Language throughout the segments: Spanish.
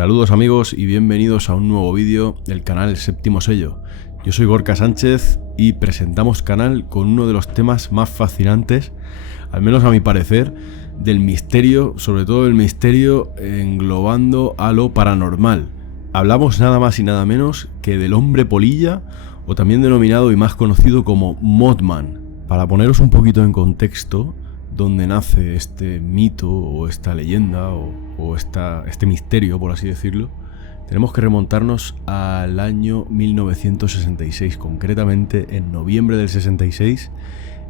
Saludos amigos y bienvenidos a un nuevo vídeo del canal El Séptimo Sello. Yo soy Gorka Sánchez y presentamos canal con uno de los temas más fascinantes, al menos a mi parecer, del misterio, sobre todo el misterio englobando a lo paranormal. Hablamos nada más y nada menos que del hombre polilla, o también denominado y más conocido como Mothman. Para poneros un poquito en contexto, dónde nace este mito o esta leyenda o este misterio, por así decirlo, tenemos que remontarnos al año 1966, concretamente en noviembre del 66,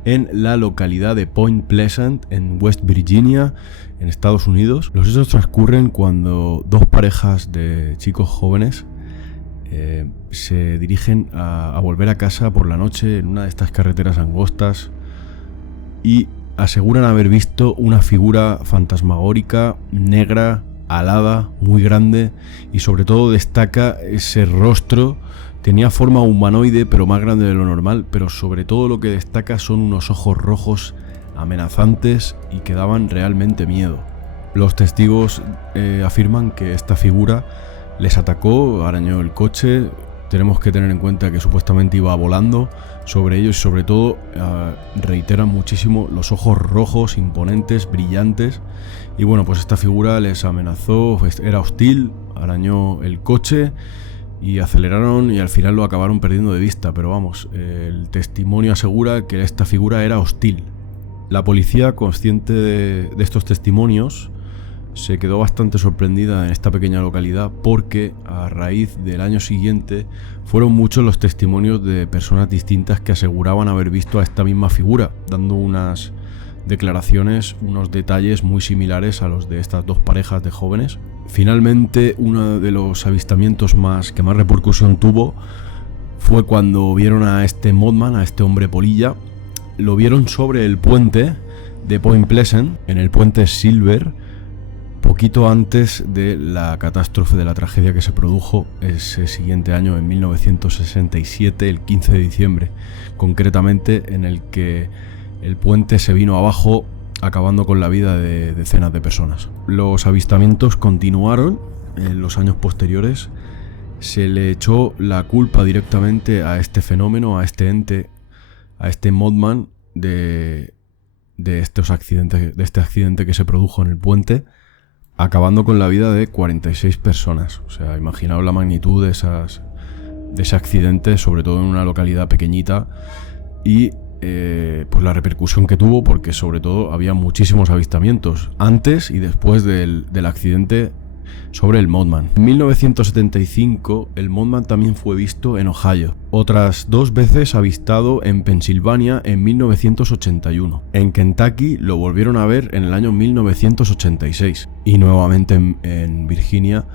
en la localidad de Point Pleasant, en West Virginia, en Estados Unidos. Los hechos transcurren cuando dos parejas de chicos jóvenes se dirigen a volver a casa por la noche en una de estas carreteras angostas y aseguran haber visto una figura fantasmagórica, negra, alada, muy grande, y sobre todo destaca ese rostro. Tenía forma humanoide pero más grande de lo normal, pero sobre todo lo que destaca son unos ojos rojos amenazantes y que daban realmente miedo. Los testigos afirman que esta figura les atacó, arañó el coche. Tenemos que tener en cuenta que supuestamente iba volando sobre ellos y sobre todo reiteran muchísimo los ojos rojos, imponentes, brillantes. Y bueno, pues esta figura les amenazó, era hostil, arañó el coche y aceleraron y al final lo acabaron perdiendo de vista. Pero vamos, el testimonio asegura que esta figura era hostil. La policía, consciente de estos testimonios, se quedó bastante sorprendida en esta pequeña localidad porque a raíz del año siguiente fueron muchos los testimonios de personas distintas que aseguraban haber visto a esta misma figura, dando unas declaraciones, unos detalles muy similares a los de estas dos parejas de jóvenes. Finalmente, uno de los avistamientos que más repercusión tuvo fue cuando vieron a este Mothman, a este hombre polilla. Lo vieron sobre el puente de Point Pleasant, en el puente Silver, poquito antes de la catástrofe, de la tragedia que se produjo ese siguiente año, en 1967, el 15 de diciembre, concretamente, en el que el puente se vino abajo, acabando con la vida de decenas de personas. Los avistamientos continuaron en los años posteriores. Se le echó la culpa directamente a este fenómeno, a este ente, a este Mothman de este accidente que se produjo en el puente, acabando con la vida de 46 personas. O sea, imaginaos la magnitud de ese accidente, sobre todo en una localidad pequeñita, y pues la repercusión que tuvo, porque sobre todo había muchísimos avistamientos antes y después del accidente sobre el Mothman. En 1975 el Mothman también fue visto en Ohio, otras dos veces avistado en Pensilvania en 1981. En Kentucky lo volvieron a ver en el año 1986 y nuevamente en Virginia,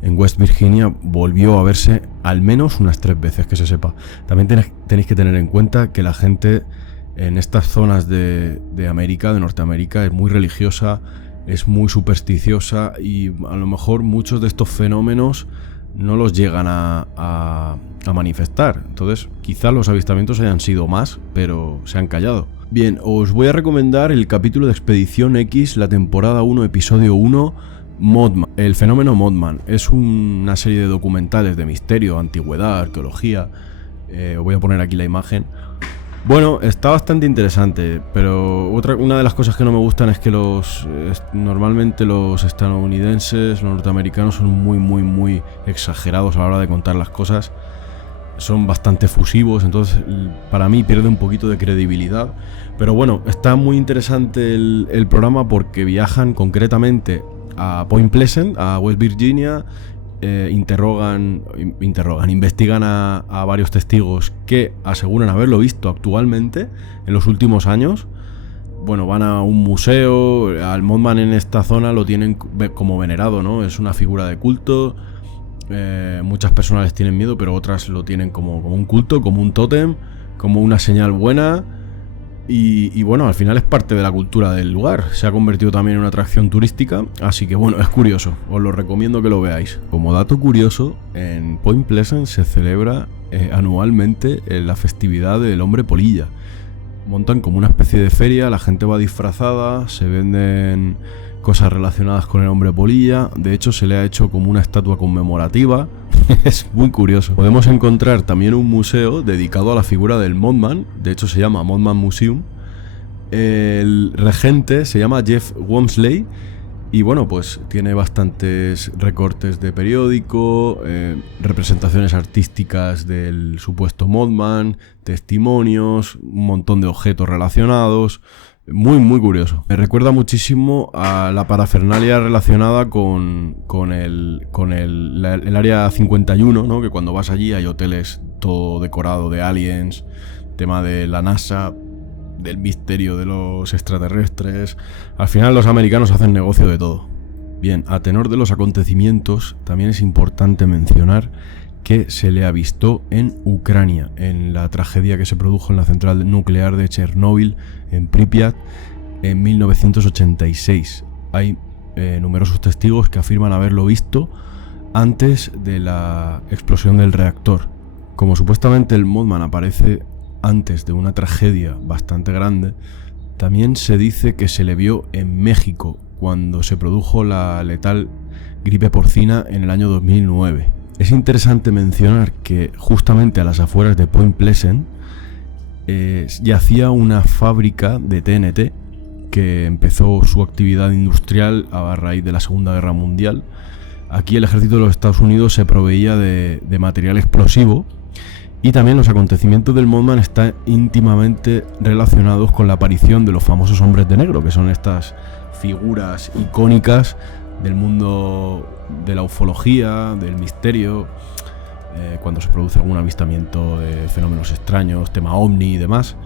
en West Virginia, volvió a verse al menos unas 3 veces, que se sepa. También tenéis que tener en cuenta que la gente en estas zonas de América, de Norteamérica, es muy religiosa, es muy supersticiosa y a lo mejor muchos de estos fenómenos no los llegan a manifestar. Entonces quizás los avistamientos hayan sido más, pero se han callado. Bien, os voy a recomendar el capítulo de Expedición X, la temporada 1, episodio 1, Mothman. El fenómeno Mothman es una serie de documentales de misterio, antigüedad, arqueología. Os voy a poner aquí la imagen. Bueno, está bastante interesante, pero una de las cosas que no me gustan es que normalmente los estadounidenses, los norteamericanos, son muy exagerados a la hora de contar las cosas. Son bastante fusivos, entonces para mí pierde un poquito de credibilidad. Pero bueno, está muy interesante el programa porque viajan concretamente a Point Pleasant, a West Virginia. Investigan a varios testigos que aseguran haberlo visto actualmente en los últimos años. Bueno, van a un museo. Al Mothman en esta zona lo tienen como venerado, ¿no? Es una figura de culto. Muchas personas les tienen miedo, pero otras lo tienen como un culto, como un tótem, como una señal buena. Y bueno, al final es parte de la cultura del lugar. Se ha convertido también en una atracción turística. Así que bueno, es curioso. Os lo recomiendo que lo veáis. Como dato curioso, en Point Pleasant se celebra anualmente la festividad del hombre polilla. Montan como una especie de feria, la gente va disfrazada, se venden cosas relacionadas con el hombre polilla. De hecho, se le ha hecho como una estatua conmemorativa. Es muy curioso. Podemos encontrar también un museo dedicado a la figura del Mothman. De hecho, se llama Mothman Museum. El regente se llama Jeff Wamsley. Y bueno, pues tiene bastantes recortes de periódico, representaciones artísticas del supuesto Mothman, testimonios, un montón de objetos relacionados. Muy, muy curioso. Me recuerda muchísimo a la parafernalia relacionada con el área 51, ¿no? Que cuando vas allí hay hoteles todo decorado de aliens, tema de la NASA, del misterio de los extraterrestres. Al final los americanos hacen negocio de todo. Bien, a tenor de los acontecimientos, también es importante mencionar que se le avistó en Ucrania, en la tragedia que se produjo en la central nuclear de Chernóbil, en Pripyat, en 1986. Hay numerosos testigos que afirman haberlo visto antes de la explosión del reactor. Como supuestamente el Mothman aparece antes de una tragedia bastante grande, también se dice que se le vio en México cuando se produjo la letal gripe porcina en el año 2009. Es interesante mencionar que justamente a las afueras de Point Pleasant yacía una fábrica de TNT que empezó su actividad industrial a raíz de la Segunda Guerra Mundial. Aquí el ejército de los Estados Unidos se proveía de material explosivo. Y también los acontecimientos del Mothman están íntimamente relacionados con la aparición de los famosos hombres de negro, que son estas figuras icónicas del mundo de la ufología, del misterio, cuando se produce algún avistamiento de fenómenos extraños, tema ovni y demás.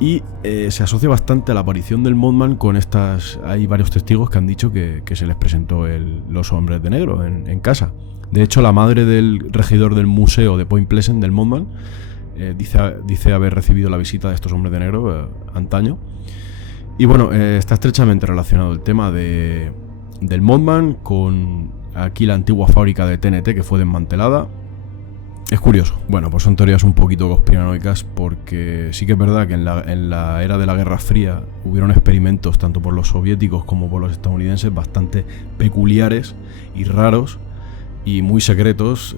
Y se asocia bastante a la aparición del Mothman con estas... Hay varios testigos que han dicho que se les presentó los hombres de negro en casa. De hecho, la madre del regidor del museo de Point Pleasant, del Mothman, dice haber recibido la visita de estos hombres de negro antaño. Y bueno, está estrechamente relacionado el tema del Mothman con aquí la antigua fábrica de TNT que fue desmantelada. Es curioso. Bueno, pues son teorías un poquito conspiranoicas, porque sí que es verdad que en la era de la Guerra Fría hubieron experimentos tanto por los soviéticos como por los estadounidenses bastante peculiares y raros y muy secretos,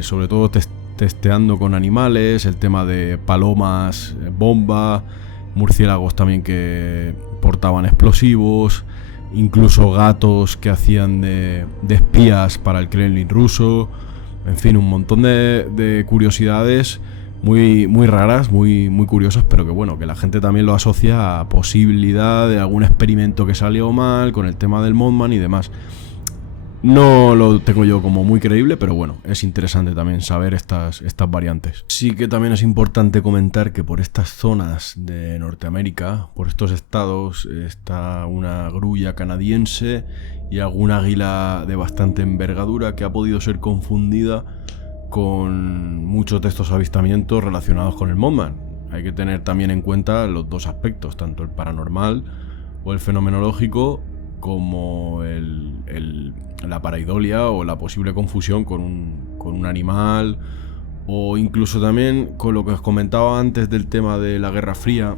sobre todo testeando con animales, el tema de palomas bomba, murciélagos también que portaban explosivos, incluso gatos que hacían de espías para el Kremlin ruso. En fin, un montón de curiosidades muy, muy raras, muy, muy curiosas, pero que bueno, que la gente también lo asocia a posibilidad de algún experimento que salió mal con el tema del Mothman y demás. No lo tengo yo como muy creíble, pero bueno, es interesante también saber estas variantes. Sí que también es importante comentar que por estas zonas de Norteamérica, por estos estados, está una grulla canadiense y algún águila de bastante envergadura que ha podido ser confundida con muchos de estos avistamientos relacionados con el Mothman. Hay que tener también en cuenta los dos aspectos, tanto el paranormal o el fenomenológico, como la pareidolia o la posible confusión con un animal, o incluso también con lo que os comentaba antes del tema de la Guerra Fría,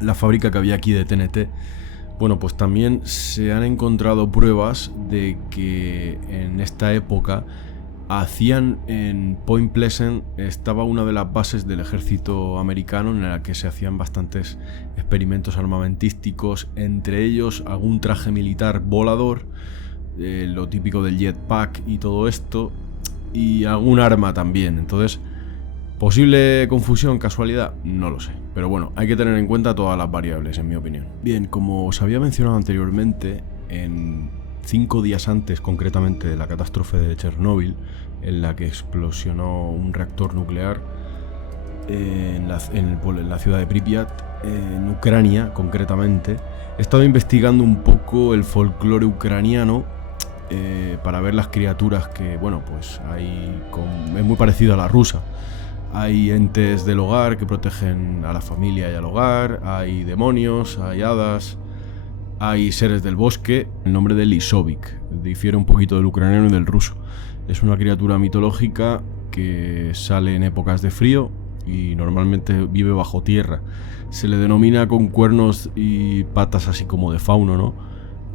la fábrica que había aquí de TNT. Bueno, pues también se han encontrado pruebas de que en esta época hacían en Point Pleasant, estaba una de las bases del ejército americano en la que se hacían bastantes experimentos armamentísticos, entre ellos algún traje militar volador, lo típico del jetpack y todo esto, y algún arma también. Entonces, ¿posible confusión, casualidad? No lo sé. Pero bueno, hay que tener en cuenta todas las variables, en mi opinión. Bien, como os había mencionado anteriormente, 5 días antes concretamente de la catástrofe de Chernóbil, en la que explosionó un reactor nuclear en la ciudad de Pripyat, en Ucrania concretamente, he estado investigando un poco el folclore ucraniano para ver las criaturas que, bueno, pues es muy parecido a la rusa. Hay entes del hogar que protegen a la familia y al hogar, hay demonios, hay hadas, hay seres del bosque. El nombre de Lisovik difiere un poquito del ucraniano y del ruso. Es una criatura mitológica que sale en épocas de frío y normalmente vive bajo tierra. Se le denomina con cuernos y patas así como de fauno, ¿no?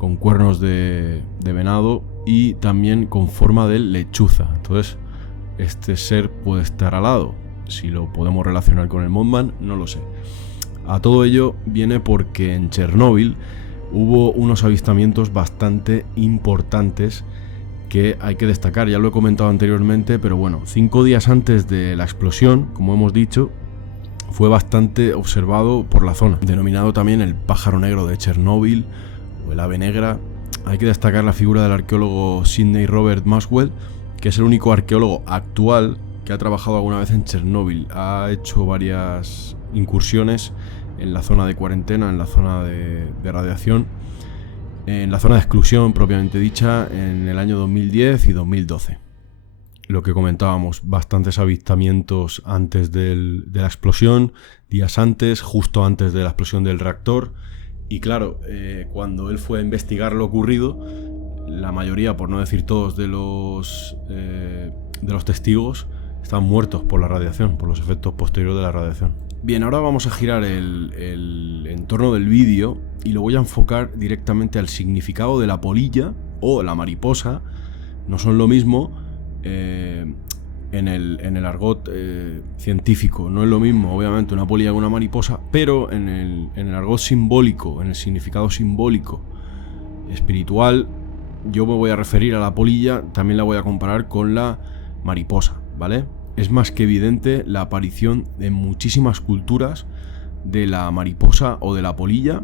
con cuernos de venado y también con forma de lechuza. Entonces, este ser puede estar alado. Si lo podemos relacionar con el Mothman, no lo sé. A todo ello viene porque en Chernóbil hubo unos avistamientos bastante importantes que hay que destacar. Ya lo he comentado anteriormente, pero bueno, 5 días antes de la explosión, como hemos dicho, fue bastante observado por la zona, denominado también el pájaro negro de Chernóbil o el ave negra. Hay que destacar la figura del arqueólogo Sidney Robert Maxwell, que es el único arqueólogo actual que ha trabajado alguna vez en Chernóbil. Ha hecho varias incursiones en la zona de cuarentena, en la zona de radiación, en la zona de exclusión propiamente dicha, en el año 2010 y 2012. Lo que comentábamos, bastantes avistamientos antes de la explosión, días antes, justo antes de la explosión del reactor. Y claro, cuando él fue a investigar lo ocurrido, la mayoría, por no decir todos, de los testigos están muertos por la radiación, por los efectos posteriores de la radiación. Bien, ahora vamos a girar el entorno del vídeo y lo voy a enfocar directamente al significado de la polilla o la mariposa. No son lo mismo en el argot científico. No es lo mismo, obviamente, una polilla que una mariposa, pero en el argot simbólico, en el significado simbólico espiritual, yo me voy a referir a la polilla, también la voy a comparar con la mariposa, ¿vale? Es más que evidente la aparición en muchísimas culturas de la mariposa o de la polilla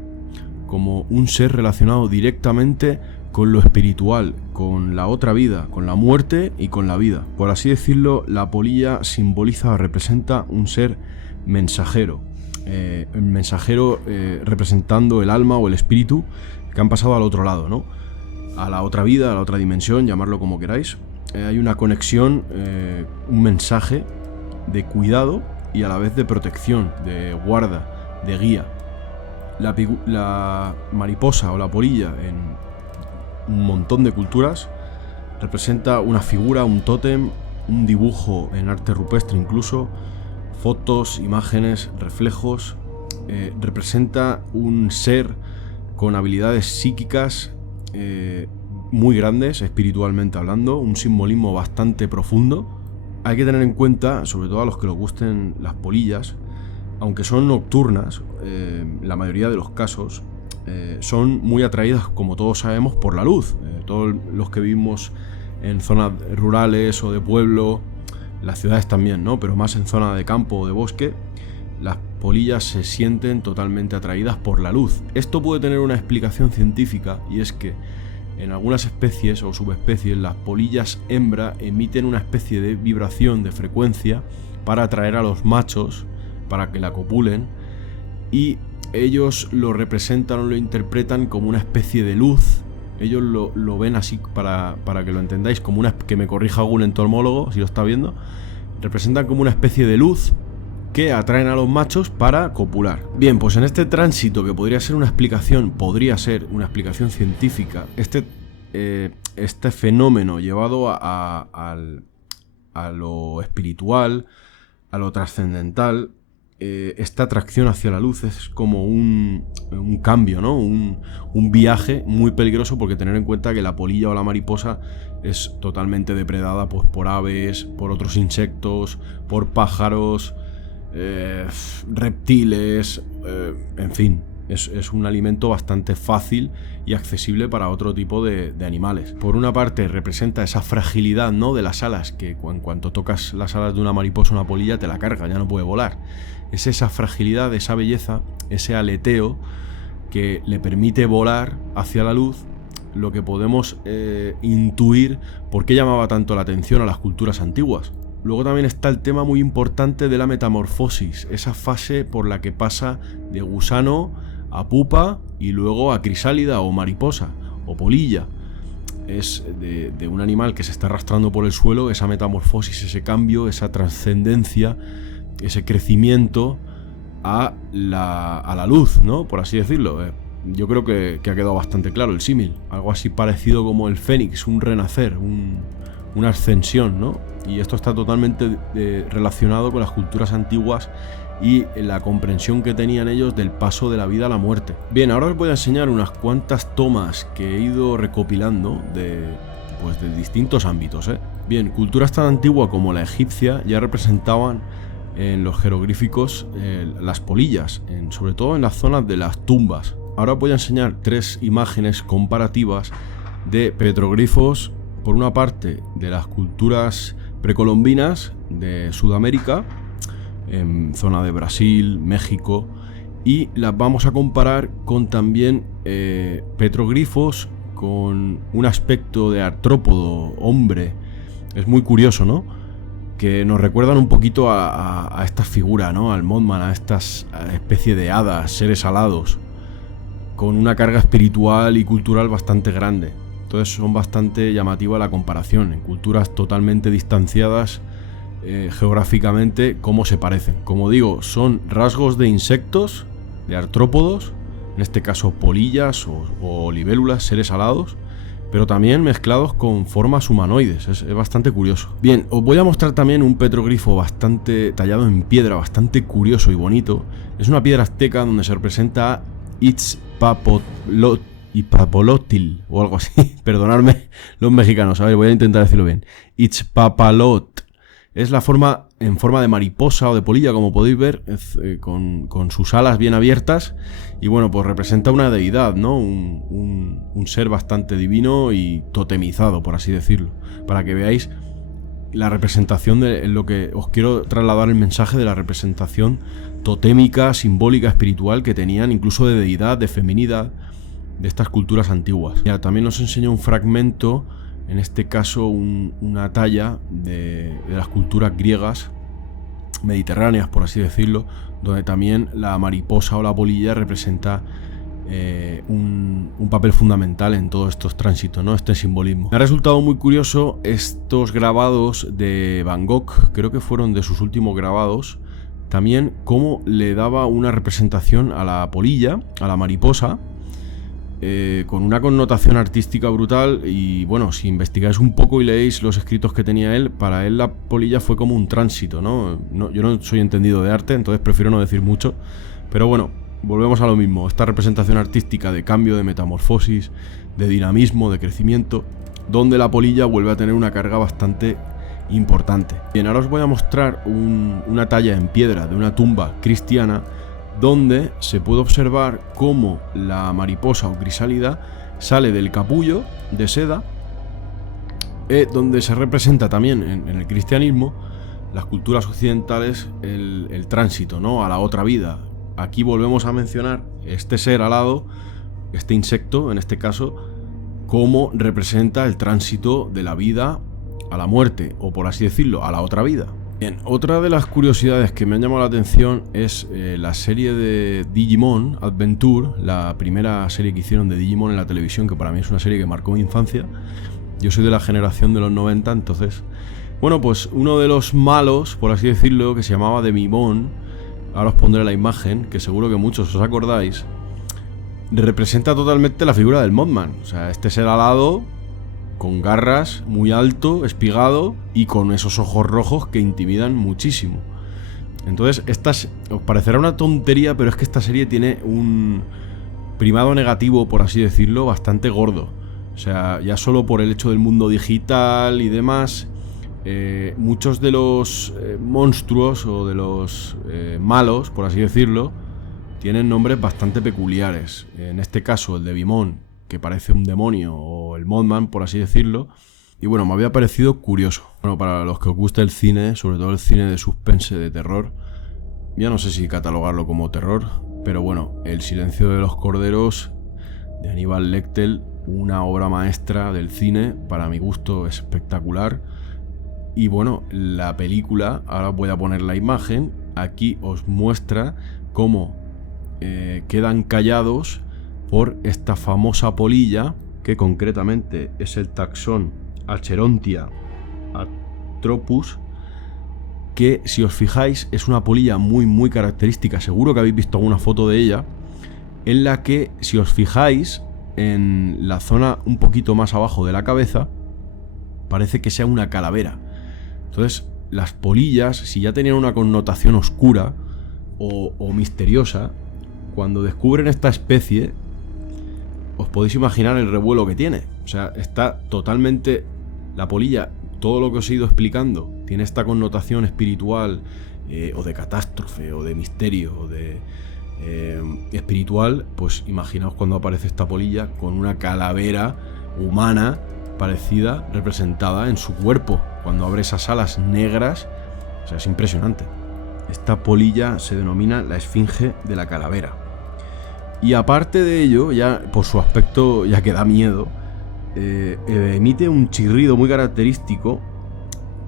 como un ser relacionado directamente con lo espiritual, con la otra vida, con la muerte y con la vida. Por así decirlo, la polilla simboliza o representa un ser mensajero. Representando el alma o el espíritu que han pasado al otro lado, ¿no? A la otra vida, a la otra dimensión, llamarlo como queráis. Hay una conexión, un mensaje de cuidado y a la vez de protección, de guarda, de guía. La mariposa o la polilla en un montón de culturas representa una figura, un tótem, un dibujo en arte rupestre incluso, fotos, imágenes, reflejos. Representa un ser con habilidades psíquicas muy grandes, espiritualmente hablando, un simbolismo bastante profundo. Hay que tener en cuenta, sobre todo a los que les gusten las polillas, aunque son nocturnas, la mayoría de los casos, son muy atraídas, como todos sabemos, por la luz. Todos los que vivimos en zonas rurales o de pueblo, las ciudades también, ¿no? Pero más en zona de campo o de bosque, las polillas se sienten totalmente atraídas por la luz. Esto puede tener una explicación científica, y es que en algunas especies o subespecies las polillas hembra emiten una especie de vibración, de frecuencia, para atraer a los machos, para que la copulen, y ellos lo representan o lo interpretan como una especie de luz. Ellos lo ven así, para que lo entendáis, como que me corrija algún entomólogo si lo está viendo, representan como una especie de luz que atraen a los machos para copular. Bien, pues en este tránsito, que podría ser una explicación científica, este fenómeno llevado a lo espiritual, a lo trascendental, esta atracción hacia la luz es como un cambio, ¿no? Un viaje muy peligroso, porque tener en cuenta que la polilla o la mariposa es totalmente depredada, pues, por aves, por otros insectos, por pájaros, reptiles, en fin, es un alimento bastante fácil y accesible para otro tipo de animales. Por una parte representa esa fragilidad, ¿no?, de las alas, que en cuanto tocas las alas de una mariposa o una polilla te la carga, ya no puede volar. Es esa fragilidad, esa belleza, ese aleteo que le permite volar hacia la luz, lo que podemos intuir por qué llamaba tanto la atención a las culturas antiguas. Luego también está el tema muy importante de la metamorfosis, esa fase por la que pasa de gusano a pupa y luego a crisálida o mariposa o polilla. Es de un animal que se está arrastrando por el suelo, esa metamorfosis, ese cambio, esa trascendencia, ese crecimiento a la luz, ¿no?, por así decirlo. Yo creo que ha quedado bastante claro el símil. Algo así parecido como el fénix, un renacer, una ascensión, ¿no? Y esto está totalmente relacionado con las culturas antiguas y la comprensión que tenían ellos del paso de la vida a la muerte. Bien, ahora os voy a enseñar unas cuantas tomas que he ido recopilando de distintos ámbitos, Bien, culturas tan antiguas como la egipcia ya representaban en los jeroglíficos las polillas, sobre todo en las zonas de las tumbas. Ahora os voy a enseñar 3 imágenes comparativas de petroglifos, por una parte de las culturas precolombinas de Sudamérica, en zona de Brasil, México, y las vamos a comparar con también petroglifos con un aspecto de artrópodo, hombre. Es muy curioso, ¿no? Que nos recuerdan un poquito a esta figura, ¿no? Al Mothman, a estas especie de hadas, seres alados, con una carga espiritual y cultural bastante grande. Entonces son bastante llamativa la comparación, en culturas totalmente distanciadas geográficamente, cómo se parecen. Como digo, son rasgos de insectos, de artrópodos, en este caso polillas o libélulas, seres alados, pero también mezclados con formas humanoides. Es bastante curioso. Bien, os voy a mostrar también un petroglifo bastante tallado en piedra, bastante curioso y bonito. Es una piedra azteca donde se representa a Itzpapalótl o algo así. Perdonadme los mexicanos, a ver, voy a intentar decirlo bien. Itzpapalótl. Es la forma en forma de mariposa o de polilla, como podéis ver, con sus alas bien abiertas. Y bueno, pues representa una deidad, ¿no? Un ser bastante divino y totemizado, por así decirlo. Para que veáis la representación de lo que os quiero trasladar, el mensaje de la representación totémica, simbólica, espiritual que tenían, incluso de deidad, de feminidad, de estas culturas antiguas. Ya, también os enseño un fragmento, en este caso una talla de las culturas griegas mediterráneas, por así decirlo, donde también la mariposa o la polilla representa un papel fundamental en todos estos tránsitos, ¿no? Este simbolismo. Me ha resultado muy curioso estos grabados de Van Gogh, creo que fueron de sus últimos grabados, también cómo le daba una representación a la polilla, a la mariposa, con una connotación artística brutal. Y bueno, si investigáis un poco y leéis los escritos que tenía él, para él la polilla fue como un tránsito, ¿no? Yo no soy entendido de arte, entonces prefiero no decir mucho, pero bueno, volvemos a lo mismo, esta representación artística de cambio, de metamorfosis, de dinamismo, de crecimiento, donde la polilla vuelve a tener una carga bastante importante. Bien, ahora os voy a mostrar una talla en piedra de una tumba cristiana, donde se puede observar cómo la mariposa o crisálida sale del capullo de seda, donde se representa también en el cristianismo, las culturas occidentales, el tránsito, ¿no? A la otra vida. Aquí volvemos a mencionar este ser alado, este insecto en este caso, cómo representa el tránsito de la vida a la muerte, o por así decirlo, a la otra vida. Bien, otra de las curiosidades que me han llamado la atención es la serie de Digimon Adventure, la primera serie que hicieron de Digimon en la televisión, que para mí es una serie que marcó mi infancia. Yo soy de la generación de los 90, entonces... Bueno, pues uno de los malos, por así decirlo, que se llamaba Demimon, ahora os pondré la imagen, que seguro que muchos os acordáis, representa totalmente la figura del Mothman. O sea, este ser alado, con garras, muy alto, espigado y con esos ojos rojos que intimidan muchísimo. Entonces, os parecerá una tontería, pero es que esta serie tiene un primado negativo, por así decirlo, bastante gordo. O sea, ya solo por el hecho del mundo digital y demás, muchos de los monstruos o de los malos, por así decirlo, tienen nombres bastante peculiares. En este caso, el de Demimon, que parece un demonio, o el Mothman, por así decirlo. Y bueno, me había parecido curioso. Bueno, para los que os gusta el cine, sobre todo el cine de suspense, de terror, ya no sé si catalogarlo como terror, pero bueno, El silencio de los corderos, de Aníbal Lecter, una obra maestra del cine, para mi gusto espectacular. Y bueno, la película, ahora os voy a poner la imagen, aquí os muestra cómo quedan callados por esta famosa polilla, que concretamente es el taxón Acherontia atropus, que si os fijáis es una polilla muy característica, seguro que habéis visto alguna foto de ella, en la que si os fijáis en la zona un poquito más abajo de la cabeza, parece que sea una calavera. Entonces, las polillas, si ya tenían una connotación oscura, o misteriosa, cuando descubren esta especie, os podéis imaginar el revuelo que tiene. O sea, está totalmente... La polilla, todo lo que os he ido explicando, tiene esta connotación espiritual, o de catástrofe, o de misterio, o de espiritual. Pues imaginaos cuando aparece esta polilla con una calavera humana parecida, representada en su cuerpo, cuando abre esas alas negras. O sea, es impresionante. Esta polilla se denomina la esfinge de la calavera. Y aparte de ello, ya por su aspecto, ya que da miedo, emite un chirrido muy característico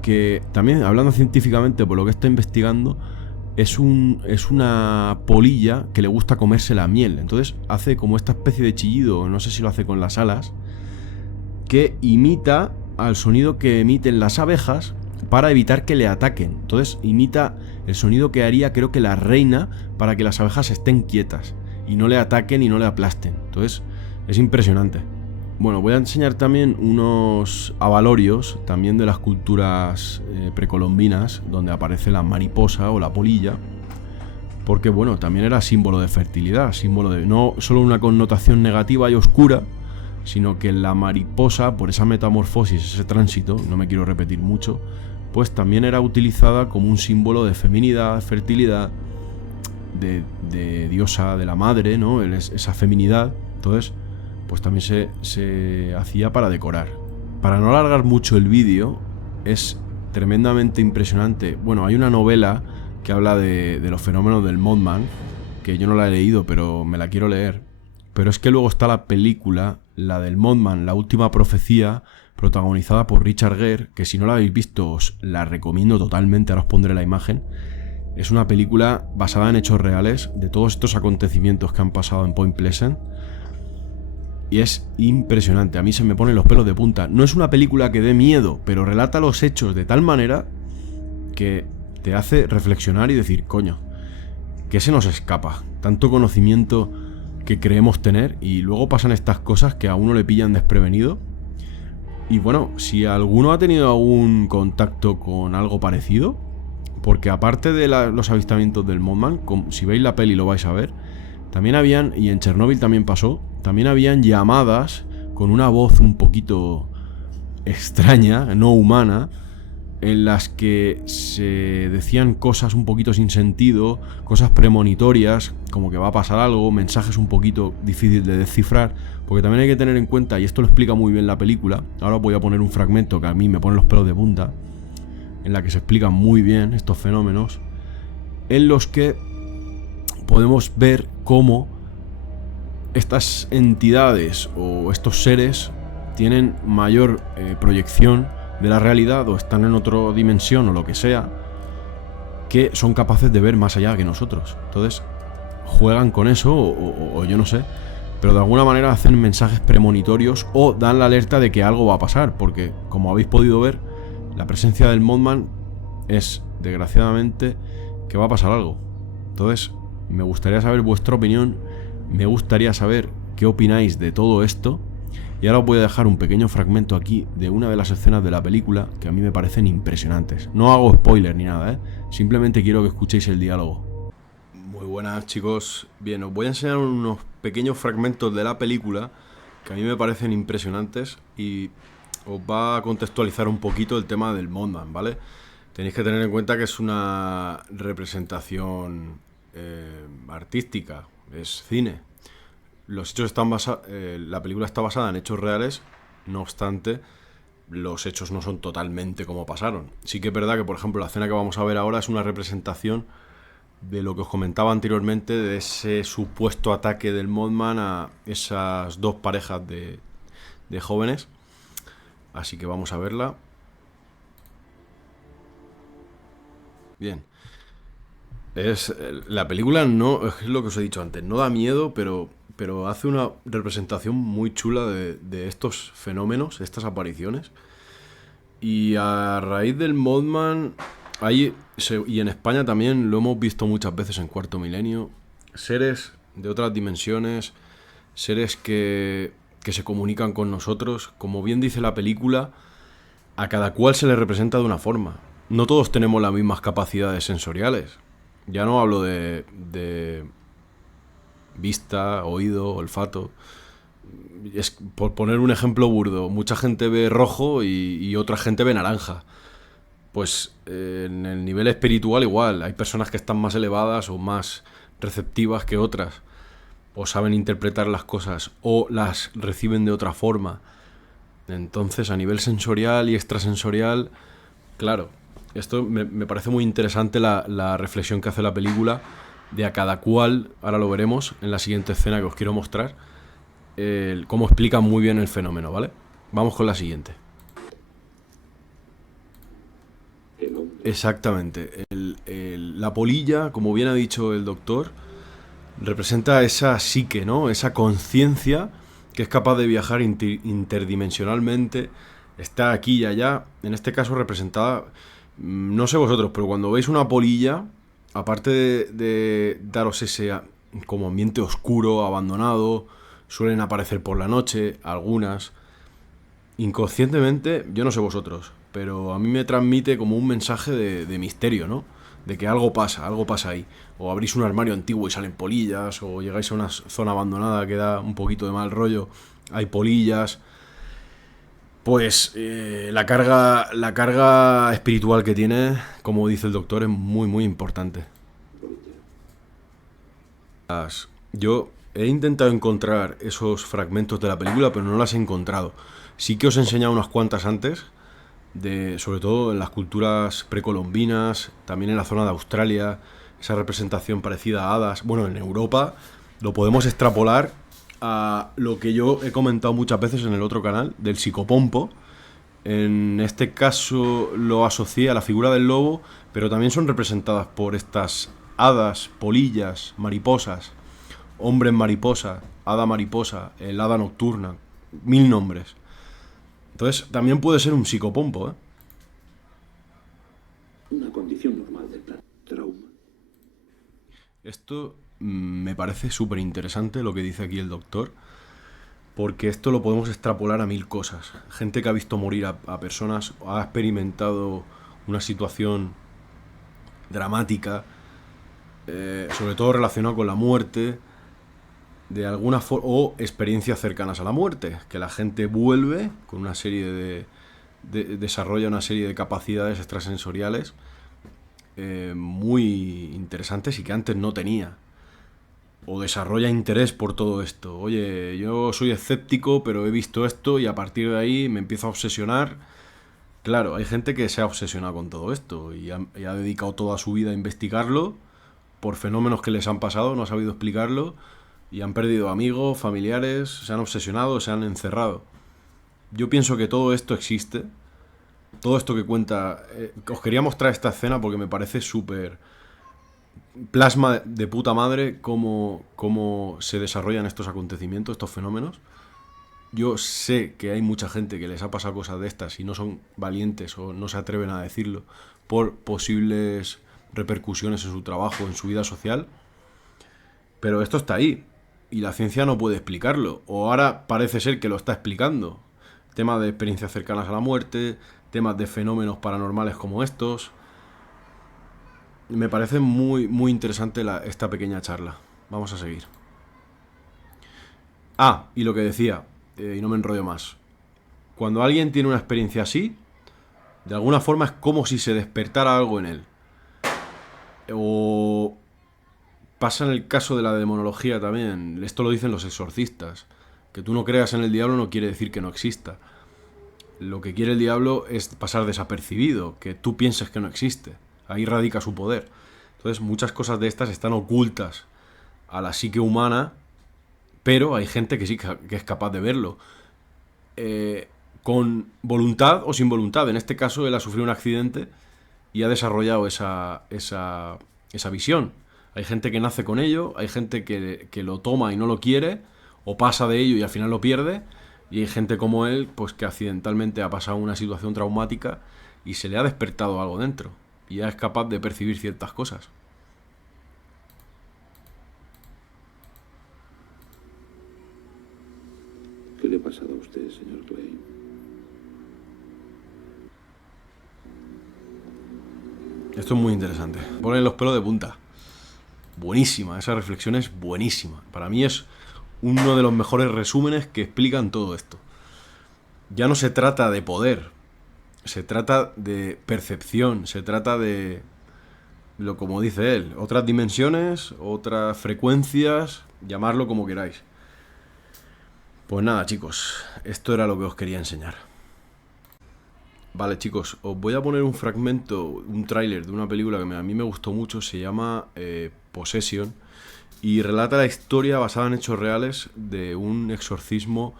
que también, hablando científicamente por lo que está investigando, es una polilla que le gusta comerse la miel. Entonces hace como esta especie de chillido, no sé si lo hace con las alas, que imita al sonido que emiten las abejas para evitar que le ataquen. Entonces imita el sonido que haría, creo que la reina, para que las abejas estén quietas y no le ataquen y no le aplasten. Entonces es impresionante. Bueno, voy a enseñar también unos abalorios también de las culturas precolombinas, donde aparece la mariposa o la polilla, porque bueno, también era símbolo de fertilidad, símbolo de no solo una connotación negativa y oscura, sino que la mariposa, por esa metamorfosis, ese tránsito, no me quiero repetir mucho, pues también era utilizada como un símbolo de feminidad, fertilidad, de diosa, de la madre, ¿no? Esa feminidad. Entonces, pues también se hacía para decorar. Para no alargar mucho el vídeo, es tremendamente impresionante. Bueno, hay una novela que habla de los fenómenos del Mothman, que yo no la he leído, pero me la quiero leer. Pero es que luego está la película, la del Mothman, La última profecía, protagonizada por Richard Gere, que si no la habéis visto os la recomiendo totalmente, ahora os pondré la imagen. Es una película basada en hechos reales de todos estos acontecimientos que han pasado en Point Pleasant. Y es impresionante, a mí se me ponen los pelos de punta. No es una película que dé miedo, pero relata los hechos de tal manera que te hace reflexionar y decir, coño, ¿qué se nos escapa? Tanto conocimiento que creemos tener y luego pasan estas cosas que a uno le pillan desprevenido. Y bueno, si alguno ha tenido algún contacto con algo parecido, porque aparte de los avistamientos del Mothman, si veis la peli lo vais a ver, también habían, y en Chernóbil también pasó, también habían llamadas con una voz un poquito extraña, no humana, en las que se decían cosas un poquito sin sentido, cosas premonitorias, como que va a pasar algo, mensajes un poquito difíciles de descifrar, porque también hay que tener en cuenta, y esto lo explica muy bien la película, ahora voy a poner un fragmento que a mí me pone los pelos de punta, en la que se explican muy bien estos fenómenos, en los que podemos ver cómo estas entidades o estos seres tienen mayor proyección de la realidad o están en otra dimensión o lo que sea, que son capaces de ver más allá que nosotros. Entonces juegan con eso o yo no sé, pero de alguna manera hacen mensajes premonitorios o dan la alerta de que algo va a pasar, porque como habéis podido ver, la presencia del Mothman es, desgraciadamente, que va a pasar algo. Entonces me gustaría saber vuestra opinión, me gustaría saber qué opináis de todo esto. Y ahora os voy a dejar un pequeño fragmento aquí de una de las escenas de la película que a mí me parecen impresionantes. No hago spoiler ni nada, simplemente quiero que escuchéis el diálogo. Muy buenas, chicos. Bien, os voy a enseñar unos pequeños fragmentos de la película que a mí me parecen impresionantes y os va a contextualizar un poquito el tema del Mothman, ¿vale? Tenéis que tener en cuenta que es una representación artística, es cine. Los hechos están la película está basada en hechos reales, no obstante, los hechos no son totalmente como pasaron. Sí que es verdad que, por ejemplo, la escena que vamos a ver ahora es una representación de lo que os comentaba anteriormente, de ese supuesto ataque del Mothman a esas dos parejas de jóvenes. Así que vamos a verla. Bien. La película no, es lo que os he dicho antes, no da miedo, pero hace una representación muy chula de estos fenómenos, de estas apariciones. Y a raíz del Mothman, y en España también lo hemos visto muchas veces en Cuarto Milenio, seres de otras dimensiones, seres que se comunican con nosotros. Como bien dice la película, a cada cual se le representa de una forma. No todos tenemos las mismas capacidades sensoriales. Ya no hablo de vista, oído, olfato. Es, por poner un ejemplo burdo, mucha gente ve rojo y otra gente ve naranja. Pues en el nivel espiritual igual, hay personas que están más elevadas o más receptivas que otras, o saben interpretar las cosas, o las reciben de otra forma. Entonces, a nivel sensorial y extrasensorial, claro, esto me parece muy interesante la reflexión que hace la película de a cada cual, ahora lo veremos en la siguiente escena que os quiero mostrar, cómo explica muy bien el fenómeno, ¿vale? Vamos con la siguiente. Exactamente. La polilla, como bien ha dicho el doctor, representa esa psique, ¿no? Esa conciencia que es capaz de viajar interdimensionalmente, está aquí y allá, en este caso representada, no sé vosotros, pero cuando veis una polilla, aparte de daros ese como ambiente oscuro, abandonado, suelen aparecer por la noche, algunas, inconscientemente, yo no sé vosotros, pero a mí me transmite como un mensaje de misterio, ¿no? De que algo pasa ahí. O abrís un armario antiguo y salen polillas, o llegáis a una zona abandonada que da un poquito de mal rollo, hay polillas. Pues la carga espiritual que tiene, como dice el doctor, es muy, muy importante. Yo he intentado encontrar esos fragmentos de la película, pero no las he encontrado. Sí que os he enseñado unas cuantas antes, sobre todo en las culturas precolombinas, también en la zona de Australia, esa representación parecida a hadas. Bueno, en Europa lo podemos extrapolar a lo que yo he comentado muchas veces en el otro canal, del psicopompo. En este caso lo asocié a la figura del lobo, pero también son representadas por estas hadas, polillas, mariposas, hombres mariposa, hada mariposa, el hada nocturna, mil nombres. Entonces también puede ser un psicopompo, ¿eh? Una condición normal del trauma. Esto me parece súper interesante lo que dice aquí el doctor, porque esto lo podemos extrapolar a mil cosas. Gente que ha visto morir a personas, ha experimentado una situación dramática, sobre todo relacionado con la muerte, de alguna forma, o experiencias cercanas a la muerte, que la gente vuelve con una serie desarrolla una serie de capacidades extrasensoriales muy interesantes y que antes no tenía. O desarrolla interés por todo esto. Oye, yo soy escéptico, pero he visto esto y a partir de ahí me empiezo a obsesionar. Claro, hay gente que se ha obsesionado con todo esto y ha dedicado toda su vida a investigarlo por fenómenos que les han pasado, no ha sabido explicarlo y han perdido amigos, familiares, se han obsesionado, se han encerrado. Yo pienso que todo esto existe, todo esto que cuenta. Os quería mostrar esta escena porque me parece súper plasma de puta madre cómo se desarrollan estos acontecimientos, estos fenómenos. Yo sé que hay mucha gente que les ha pasado cosas de estas y no son valientes o no se atreven a decirlo por posibles repercusiones en su trabajo, en su vida social. Pero esto está ahí y la ciencia no puede explicarlo. O ahora parece ser que lo está explicando. Temas de experiencias cercanas a la muerte, temas de fenómenos paranormales como estos. Me parece muy, muy interesante esta pequeña charla. Vamos a seguir. Ah, y lo que decía, y no me enrollo más. Cuando alguien tiene una experiencia así, de alguna forma es como si se despertara algo en él. O pasa en el caso de la demonología también. Esto lo dicen los exorcistas. Que tú no creas en el diablo no quiere decir que no exista. Lo que quiere el diablo es pasar desapercibido, que tú pienses que no existe. Ahí radica su poder. Entonces muchas cosas de estas están ocultas a la psique humana, pero hay gente que sí que es capaz de verlo. Con voluntad o sin voluntad. En este caso él ha sufrido un accidente y ha desarrollado esa visión. Hay gente que nace con ello, hay gente que lo toma y no lo quiere, o pasa de ello y al final lo pierde, y hay gente como él pues que accidentalmente ha pasado una situación traumática y se le ha despertado algo dentro y ya es capaz de percibir ciertas cosas. ¿Qué le ha pasado a usted, señor Clay? Esto es muy interesante. Ponen los pelos de punta. buenísima, esa reflexión es buenísima. Para mí es uno de los mejores resúmenes que explican todo esto. Ya no se trata de poder, se trata de percepción, se trata de, como dice él, otras dimensiones, otras frecuencias, llamarlo como queráis. Pues nada, chicos, esto era lo que os quería enseñar. Vale, chicos, os voy a poner un fragmento, un tráiler de una película que a mí me gustó mucho, se llama Possession, y relata la historia basada en hechos reales de un exorcismo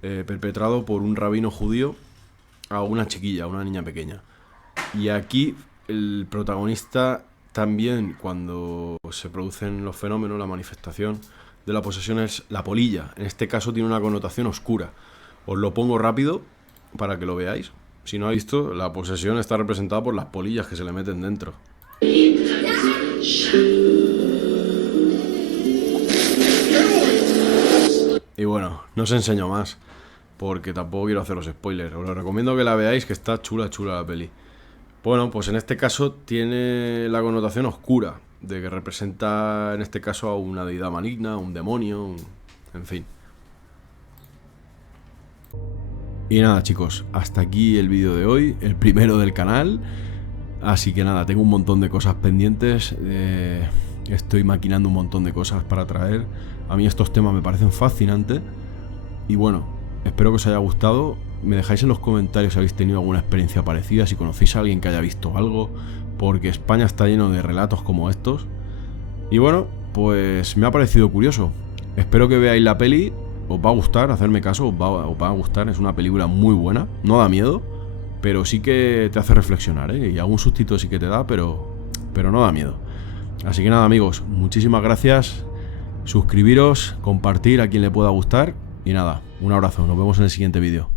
perpetrado por un rabino judío a una chiquilla, a una niña pequeña. Y aquí el protagonista también, cuando se producen los fenómenos, la manifestación de la posesión es la polilla. En este caso tiene una connotación oscura. Os lo pongo rápido para que lo veáis. Si no habéis visto, la posesión está representada por las polillas que se le meten dentro. Y bueno, no os enseño más, porque tampoco quiero haceros spoilers. Os lo recomiendo que la veáis, que está chula la peli. Bueno, pues en este caso tiene la connotación oscura, de que representa en este caso a una deidad maligna, un demonio, en fin. Y nada, chicos, hasta aquí el vídeo de hoy, el primero del canal. Así que nada, tengo un montón de cosas pendientes, estoy maquinando un montón de cosas para traer. A mí estos temas me parecen fascinantes. Y bueno, espero que os haya gustado. Me dejáis en los comentarios si habéis tenido alguna experiencia parecida, si conocéis a alguien que haya visto algo, porque España está lleno de relatos como estos. Y bueno, pues me ha parecido curioso. Espero que veáis la peli, os va a gustar, hacerme caso, os va a gustar. Es una película muy buena, no da miedo, pero sí que te hace reflexionar, ¿eh? Y algún sustito sí que te da, pero no da miedo. Así que nada, amigos, muchísimas gracias. Suscribiros, compartir a quien le pueda gustar. Y nada, un abrazo, nos vemos en el siguiente vídeo.